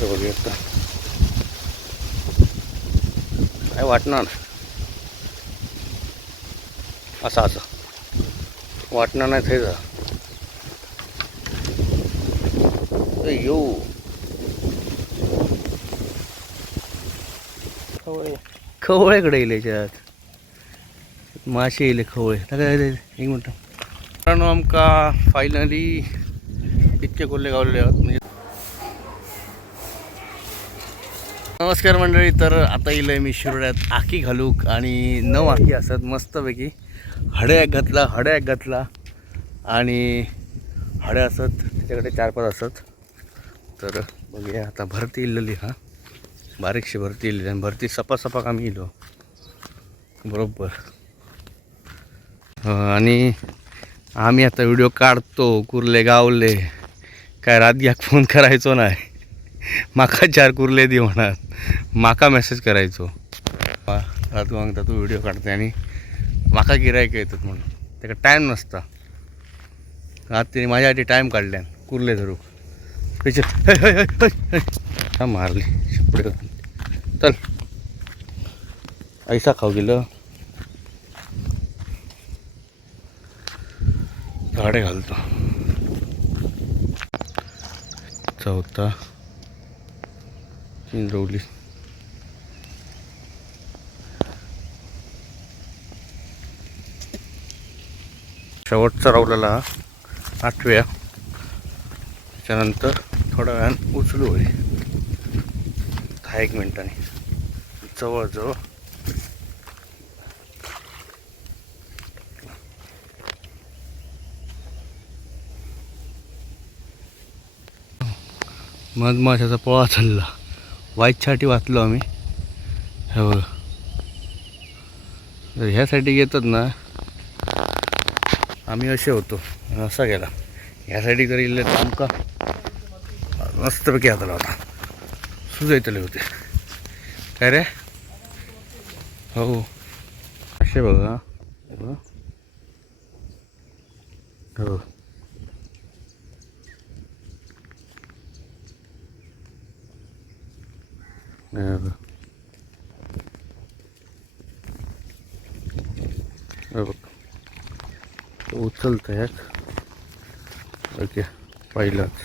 बघूया आता काय वाटणार असं वाटणार नाही थे जा येऊ खवळ्याकडे येईल याच्यात मासे येईल खवळे एक मिनटं मित्रांनो आमका फायनली इतके कोल्हे गावलेले आहोत म्हणजे नमस्कार मंडळी. तर आता येईल मी शिरोड्यात आखी घालूक आणि 9 आखी असत मस्तपैकी हड्या एक घातला आणि हड्या असत त्याच्याकडे 4-5 असत. तर बघूया आता भरती इल्लेली हा बारीकशी भरती इल्लेली आणि भरती सपाक आम्ही इलो बरोबर. आणि आम्ही आता व्हिडिओ काढतो कुर्ले गावले काय रातग्याक फोन करायचो नाही माका 4 कुर्ले दे म्हणा माका मेसेज करायचो रात मागता तू व्हिडिओ काढते आणि माका गिरायक येतात म्हणून त्याला टाईम नसता. आज तिने माझ्यासाठी टाईम काढल्यान कुर्ले धरू हा मारली शिपडे चल ऐसा खाऊ गेलं झाडे घालतो. चौथा इंद्रवली शेवटचा रावलेला 8व्या त्याच्यानंतर थोड्या वेळानं उचलू होईल 10-1 मिनिटांनी जवळजवळ मधमाशाचा पोळा चालला वाईट छाटी वाचलो आम्ही हे बघा. जर ह्यासाठी येतात ना आम्ही असे होतो असा गेला ह्यासाठी जर इल्ले तर आमका मस्तपैकी हाताला होता सुजायतले होते काय रे हो असे बघा हो बघ उचलत आहेत ओके पहिलाच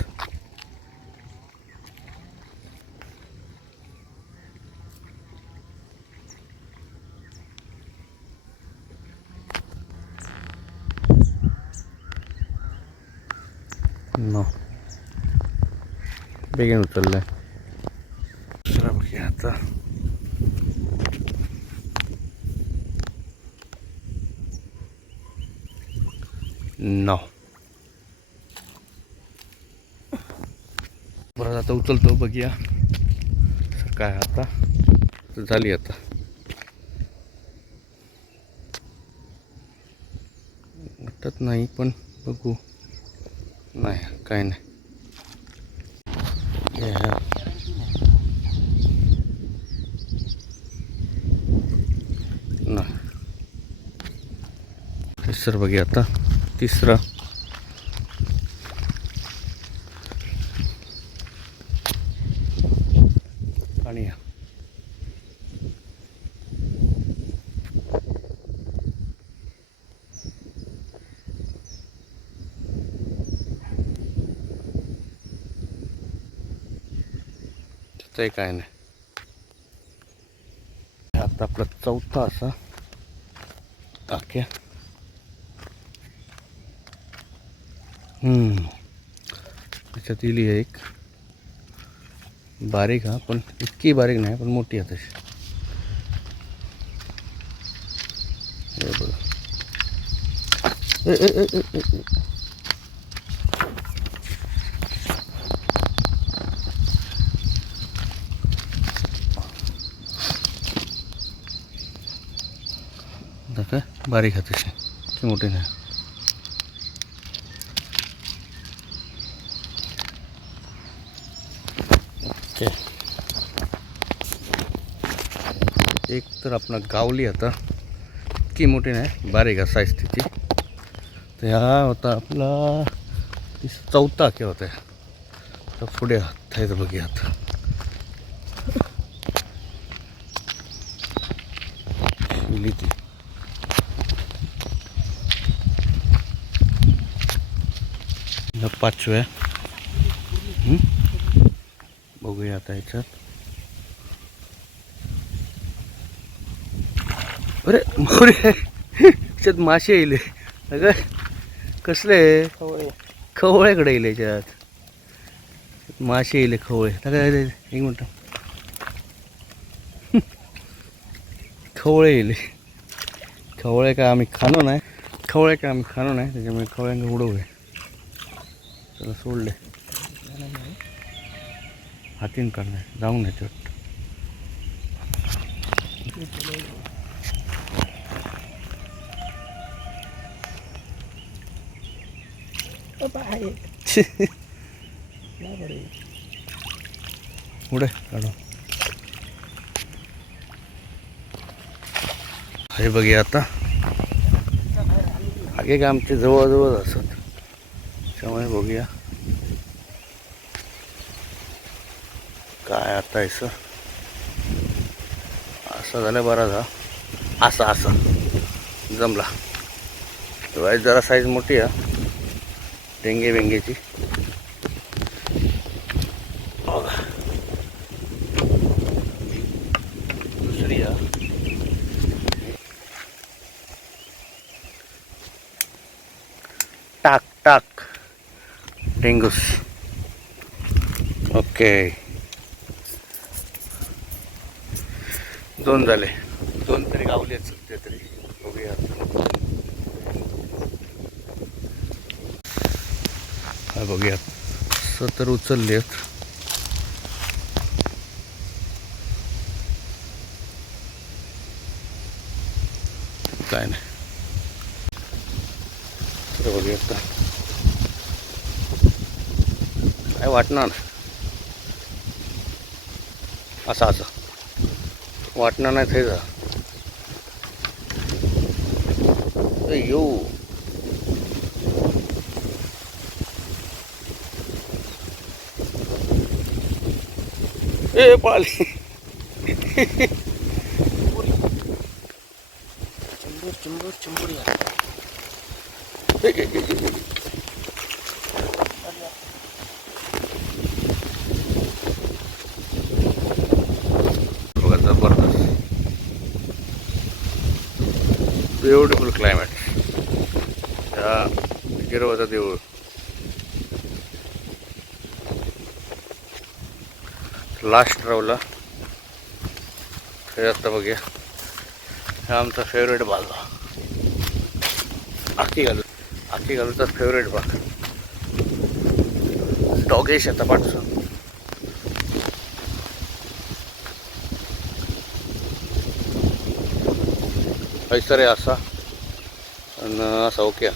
न बेगीन उचललंय दुसरा बघूया आता न बरं आता उचलतो बघूया सर काय आता झाली आता वाटत नाही पण बघू नाही काय नाही नाही तिसरं बघूया आता तिसरा आणि ते काय नाही आता आपला चौथा असा टाक्या त्याच्यात इली एक बारीक हा पण इतकी बारीक नाही पण मोठी आहे तशी हे बघा काय बारीक आहे तशी की मोठी नाही ओके. एक तर आपण गावली आता इतकी मोठी नाही बारीक आहे साईज तिची. तर ह्या होता आपला चौथा की होता तर पुढे हात बघूया आता 5व्या. बघूया आता ह्याच्यात. अरे मोरे ह्याच्यात मासे येईल अगं. कसले खवळ्याकडे येईल ह्याच्यात. मासे येईल खवळे. एक मिनटं. खवळे येईल. खवळे काय आम्ही खाणो नाही. त्याच्यामुळे खवळ्यांना उडवू आहे. त्याला सोडले हातीन काढलाय जाऊन नाही चट. उडे काढू. हे बघूया आता. आगे का आमचे जवळजवळ असत त्यामुळे बघूया काय आता. असं झालं बरा जा. असं जमला. वाईट जरा साईज मोठी आहे डेंगे बेंगेची. दुसरी टाक डेंगूस. ओके 2 झाले. 2 तरी गावले सध्या तरी. बघूया बघूया तर उचललेत. काय नाही बघूया आता. काय वाटणार असं वाटणार नाही ते जा. येऊ ए पाली. चिंबूर जबरदस्त. Beautiful climate. त्या गिरवाचा देऊळ. लास्ट रावला हे आता बघूया. हा आमचा फेवरेट भाग. आखी घालूचा फेवरेट भाग. डॉगेश आता पाठचा. हैसर आहे असा आणि असा. Okay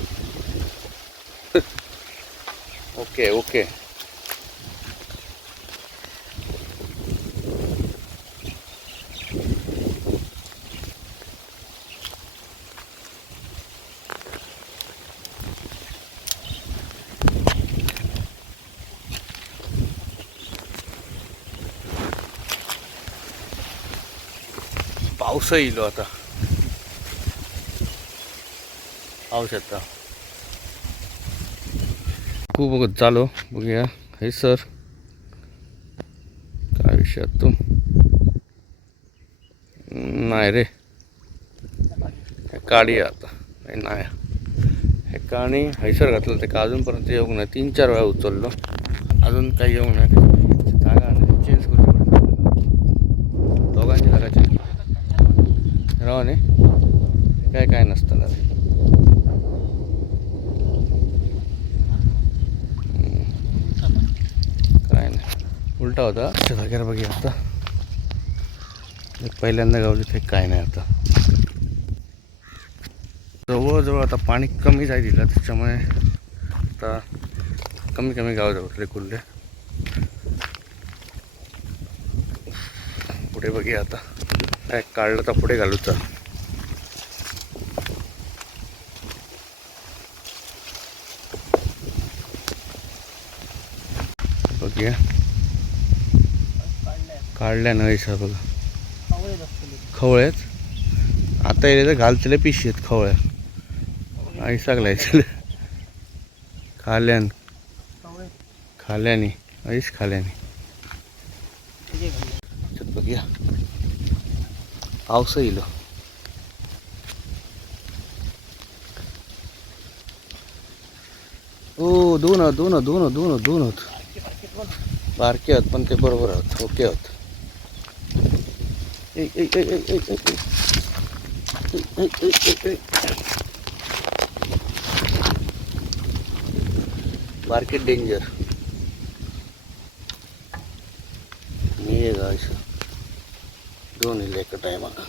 okay. पाऊस येईल आता. पाऊस येता खूप बघत चालू. बघूया हे सर काय विषयात तू. नाही रे हे काढी आता. नाही हे काणी हैसर घातलं ते का अजूनपर्यंत येऊ नाही. 3-4 वेळा उचललो अजून काही येऊ नाही. जागा नाही चेंज करू पडतो. दोघांची जागा चेंज राव नाही काय नसतं ना. काय नाही उलटा होता. जागेवर बघूया आता. पहिल्यांदा गावली ते काय नाही. आता जवळजवळ आता पाणी कमी जाय दिलं त्याच्यामुळे आता कमी गाव जाऊ कुल्ले. पुढे बघूया आता काय काढलं तर पुढे घालूचा. बघूया काढल्या नाही बघा. खवळ्यात आता येईल तर घालतले पिशी आहेत खवळ्या. आई सगळ्या खाल्यान खाल्याने आईस खाल्याने बघूया पावस येईल. ओ दोन दोन दोन दोन दोन होत बारके आहेत पण ते बरोबर आहेत ओके आहेत. मार्केट डेंजर मी गायचं दोन येईल एका टायमाला.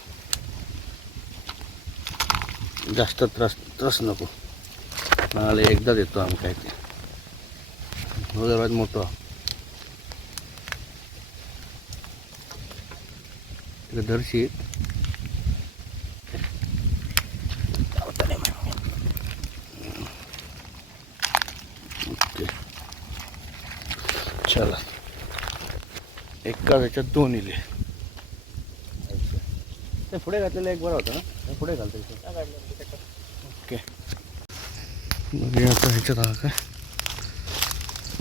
जास्त त्रास नको मला एकदा देतो आम्ही काय ते सर्वात मोठं दर्शी चला एका ह्याच्यात दोन इले. ते पुढे घातलेलं एक बरं होतं ना पुढे घालतो ओके. मग आता ह्याच्यात हा काय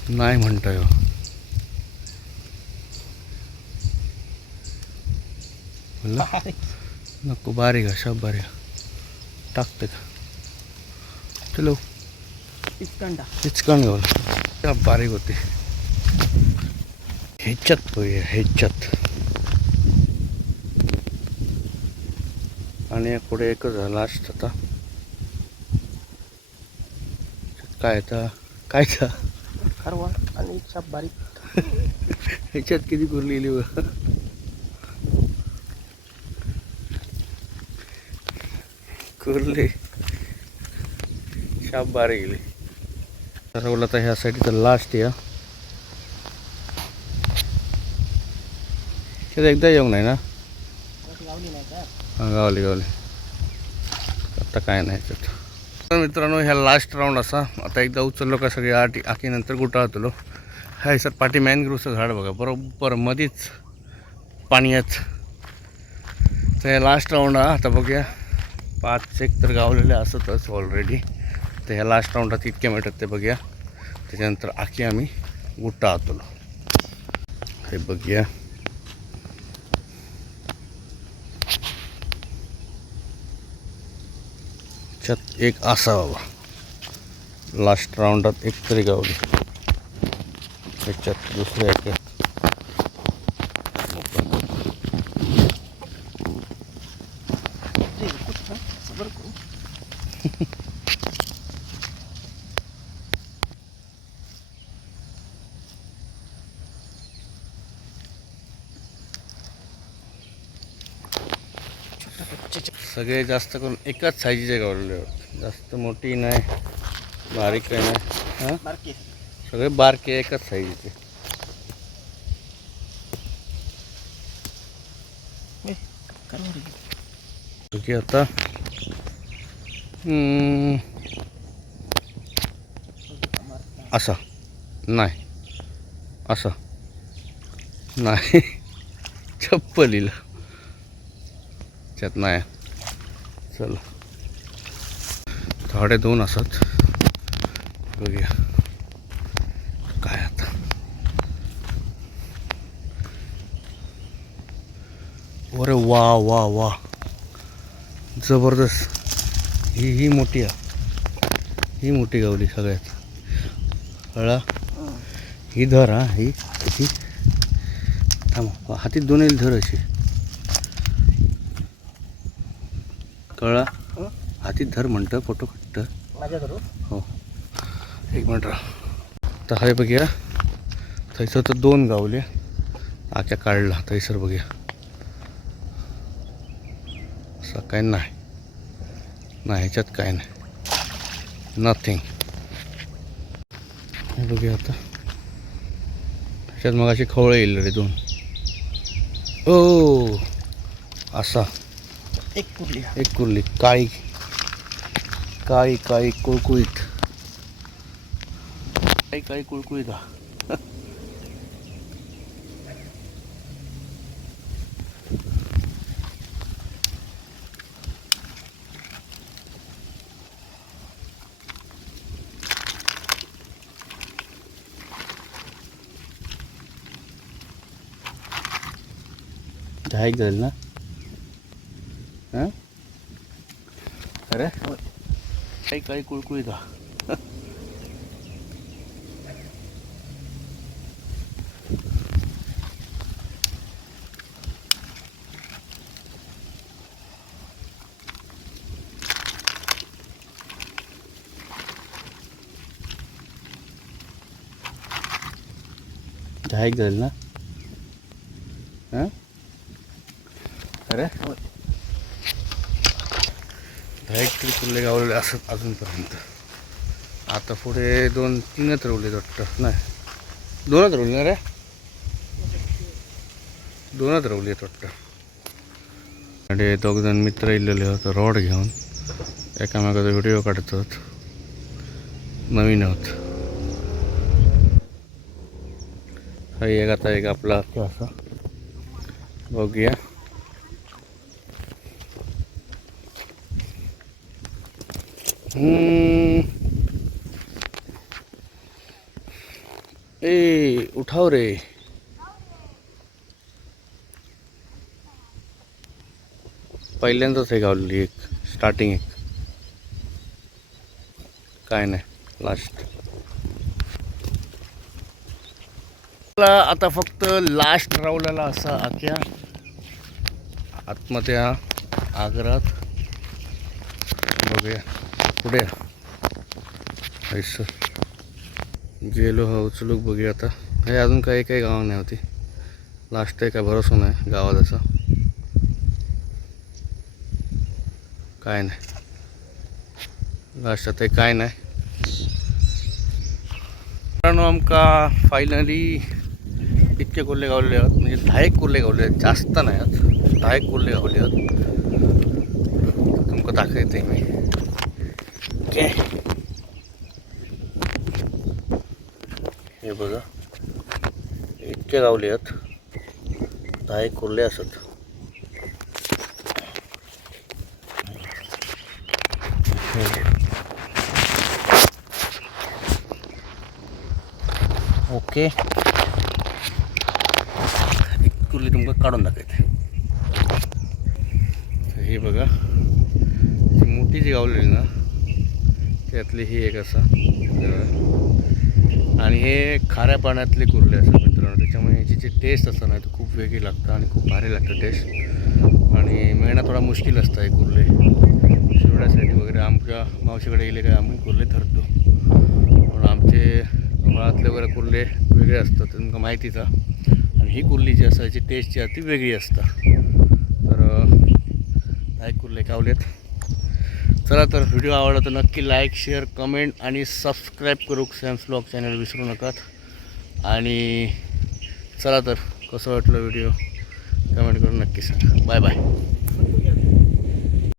नाही म्हणता येऊ. नको बारीक आहे शाप बारीक टाकते का चलो इचकण घेऊन शाप बारीक होते ह्याच्यात पोहे ह्याच्यात. आणि पुढे एकच लास्ट आता काय तर काय तर खरवा आणि शाप बारीक ह्याच्यात किती कुरलेली व कुरले शाप बारीक गेली. ठरवलं तर ह्यासाठी तर लास्ट या एकदा येऊ नाही ना हां गावली आता काय नाही त्यात. तर मित्रांनो ह्या लास्ट राऊंड असा आता एकदा उचललो का सगळी आखी नंतर गुटाळतलो. ह्या हिसाब पाठी मॅनग्रोवचं झाड बघा बरोबर मध्येच पाण्यात. तर ह्या लास्ट राऊंड हा आता बघूया 5 एक तर गावलेले असतच ऑलरेडी. तर ह्या लास्ट राऊंडात इतके मिळतात ते बघूया. त्याच्यानंतर आखी आम्ही गुटाळतलो हे बघूया. एक असा बाबा लास्ट राऊंडात एक तरी गावली त्याच्यात दुसऱ्या एक सगळे जास्त करून एकाच साईजचे गावलेले होते. जास्त मोठी नाही बारीक काही नाही हां सगळे बारके एकाच साईजचे. ओके आता असा नाही असा नाही चप्पलीला त्यात नाही. चला थोडे दोन असत बघूया काय आता. अरे वा वा वा जबरदस्त. ही मोठी आहे ही मोठी गावली सगळ्यात. हळा ही धर हा ही थांबा हातीत दोन्ही धर अशी कळा हातीत धर म्हणतं फोटो काढतं माझ्या धरू हो. एक मिनिट तर हाय बघूया थैसर तर दोन गावले आख्या काढला थैसर बघूया असं काय नाही ह्याच्यात काय नाही नथिंग. हे बघूया आता ह्याच्यात मग अशी खवळे येईल रे दोन. ओ असा एक कुर्ली काळी कुळकुळीत काळी कुळकुळीत हा. दहा एक झालं ना. हां अरे काही काही कुळकुळीत हा. दहा एक झालं ना. हां अरे दहा एक तरी कुर्ले गावलेले असत अजूनपर्यंत. आता पुढे 2-3च रवले वाटतं. नाही 2च रवली ना रे. 2च रवली आहेत वाटतं. आणि 2 जण मित्र इलेले होते रॉड घेऊन एकामेकाचा व्हिडिओ काढतात. नवीन आहोत. हा एक आता एक आपला असा बघूया. ए उठाव रे. पहिल्यांदाच आहे गावलेली एक स्टार्टिंग एक. काय नाही लास्ट. आता फक्त लास्ट रावलेला असा आख्या आत्महत्या आग्रात. बघूया पुढे ऐसं गेलो हा उचलूक. बघूया आता हे अजून काही काही गाव नाही होती. लास्ट आहे काय भरोसा नाही गावात असा काय नाही. लास्ट आता काय नाही. कारण आमका फायनली इतके कुर्ले गावले आहेत. म्हणजे 10 एक कुर्ले गावले आहेत. जास्त नाही आहेत. 10 एक कुर्ले गावले आहेत. तुमका दाखवते मी. ओके हे बघा इतके गावले आहेत. 10 एक कुर्ले असत. ओके एक कुर्ली तुमका काढून दाखवते. हे बघा जी मोठी जी गावलेली ना त्यातली ही एक असा. आणि हे खाऱ्या पाण्यातले कुर्ले असतात मित्रांनो. त्याच्यामुळे ह्याची जी टेस्ट असतं ना ती खूप वेगळी लागतं आणि खूप भारी लागतं टेस्ट. आणि मिळणं थोडा मुश्किल असतं हे कुर्ले शिवड्यासाठी वगैरे. आमच्या मावशीकडे गेले काय आम्ही कुर्ले धरतो. पण आमचे मळातले वगैरे कुर्ले वेगळे असतात तुमका माहितीच आहे. आणि ही कुर्ली जी असायची टेस्ट जी आहे ती वेगळी असतं. तर काही कुर्ले गावलेत. चला तर व्हिडिओ आवडला तर नक्की लाईक शेअर कमेंट आणि सबस्क्राईब करू सॅम्स व्लॉग चॅनल विसरू नका. आणि चला तर कसं वाटलं व्हिडिओ कमेंट करून नक्की सांगा. Bye bye.